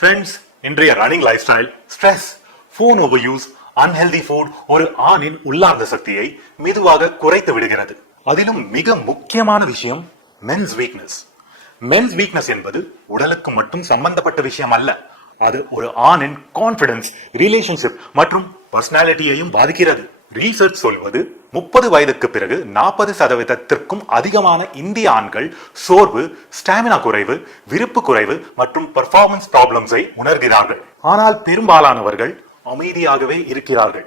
Friends, இன்றைய running life style, stress, phone over use, unhealthy food ஒரு ஆணின் உள்ளார்ந்த சக்தியை மெதுவாக குறைத்து விடுகிறது. அதிலும் மிக முக்கியமான விஷயம் மென்ஸ் வீக்னஸ். மென்ஸ் வீக்னஸ் என்பது உடலுக்கு மட்டும் சம்பந்தப்பட்ட விஷயம் அல்ல. அது ஒரு ஆணின் கான்பிடன்ஸ், ரிலேஷன்ஷிப் மற்றும் பர்சனாலிட்டியையும் பாதிக்கிறது. ரீசர்ச் சொல்வது 30 வயதுக்கு பிறகு 40% அதிகமான இந்திய ஆண்கள் சோர்வு, ஸ்டாமினா குறைவு, விருப்பு குறைவு மற்றும் பெர்ஃபார்மன்ஸ் ப்ராப்ளம்ஸை உணர்கிறார்கள். ஆனால் பெரும்பாலானவர்கள் அமைதியாகவே இருக்கிறார்கள்,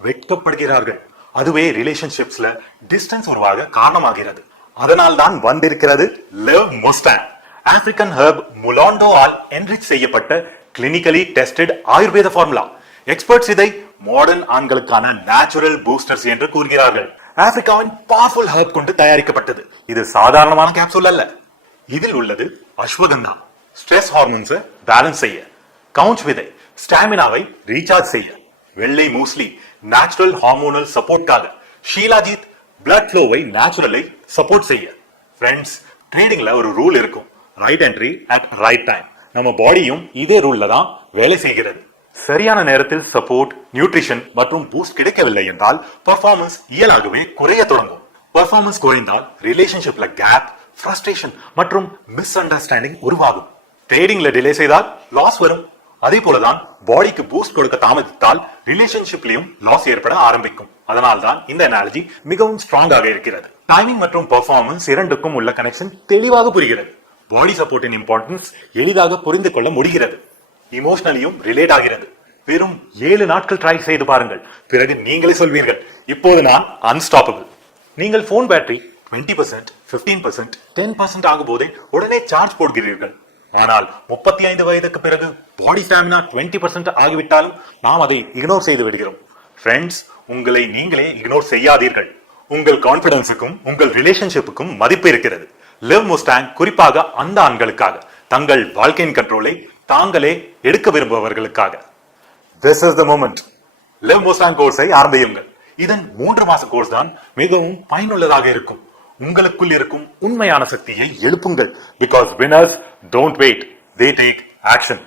வெட்கப்படுகிறார்கள். அதுவே ரிலேஷன்ஷிப்ஸ்ல டிஸ்டன்ஸ் உருவாக காரணமாகிறது. அதனால் தான் வந்திருக்கிறது love Mostang, African herb Mulondo ஆல் என்ரிச் செய்யப்பட்ட clinically tested ayurveda formula. Experts இதை மாடர்ன் ஆண்களுக்கான நேச்சுரல் பூஸ்டர்ஸ் என்று கூறுகிறார்கள். ஆப்பிரிக்காவின் பவர்ஃபுல் ஹெர்ப் கொண்டு தயாரிக்கப்பட்டது. இது சாதாரணமான கேப்சூல் அல்ல. இதில் உள்ளது அஸ்வகந்தா, ஸ்ட்ரெஸ் ஹார்மோன்ஸை பேலன்ஸ் செய்ய; கவுச் விதை, ஸ்டாமினாவை ரீசார்ஜ் செய்ய; வெள்ளை மூஸ்லி, நேச்சுரல் ஹார்மோனல் சப்போர்ட்காக; ஷீலாஜித், பிளட் ஃப்ளோவை நேச்சுரலை சப்போர்ட் செய்ய. ஃப்ரெண்ட்ஸ், ட்ரேடிங்ல ஒரு ரூல் இருக்கும், right entry at right time. நம்ம பாடியும் இதே ரூல்ல தான் வேலை செய்கிறது. சரியான நேரத்தில் சப்போர்ட், நியூட்ரிஷன் மற்றும் பூஸ்ட் கிடைக்கவில்லை என்றால் பெர்ஃபார்மன்ஸ் இயலாகவே குறைய தொடங்கும். பெர்ஃபார்மன்ஸ் குறைந்தால் ரிலேஷன்ஷிப்ல கேப், ஃப்ரஸ்ட்ரேஷன் மற்றும் மிஸ் அண்டர்ஸ்டாண்டிங் உருவாகும். ட்ரேடிங்ல டிலே செய்தால் லாஸ் வரும். அதே போலதான் பாடிக்கு பூஸ்ட் கொடுக்க தாமதித்தால் ரிலேஷன்ஷிப்லயும் லாஸ் ஏற்பட ஆரம்பிக்கும். அதனால்தான் இந்த அனாலஜி மிகவும் ஸ்ட்ராங்காக இருக்கிறது. டைமிங் மற்றும் பெர்ஃபார்மன்ஸ் இரண்டுக்கும் உள்ள கனெக்ஷன் தெளிவாக புரிகிறது. பாடி சப்போர்ட்டின் இம்பார்ட்டன்ஸ் எளிதாக புரிந்து கொள்ள முடிகிறது. இமோஷனலியும் ரிலேட் ஆகிறது. வெறும் 7 நாட்கள் ட்ரை செய்து பாருங்கள், பிறகு நீங்களே சொல்வீர்கள், இப்போது நான் அன்ஸ்டாப்பபிள். நீங்கள் போன் பேட்டரி 20%, 15%, 10% ஆகும் போதே உடனே சார்ஜ் போடுகிறீர்கள். ஆனால் 35 வயதுக்கு பிறகு பாடி ஸ்டாமினா 20% ஆகிவிட்டாலும் நாம் அதை இக்னோர் செய்து விடுகிறோம். ஃப்ரெண்ட்ஸ், உங்களை நீங்களே இக்னோர் செய்யாதீர்கள். உங்கள் கான்பிடன்ஸுக்கும் உங்கள் ரிலேஷன்ஷிப்புக்கும் மதிப்பு இருக்கிறது. லவ் மோஸ்டாங் குறிப்பாக அந்த ஆண்களுக்காக, தங்கள் வாழ்க்கையின் கண்ட்ரோலை தாங்களே எடுக்க விரும்புபவர்களுக்காக. This is the moment. Love Mostang கோர்ஸை ஆரம்பியுங்கள். இதன் 3 மாச கோர்ஸ் தான் மிகவும் பயனுள்ளதாக இருக்கும். உங்களுக்குள் இருக்கும் உண்மையான சக்தியை எழுப்புங்கள். Because winners don't wait, they take action.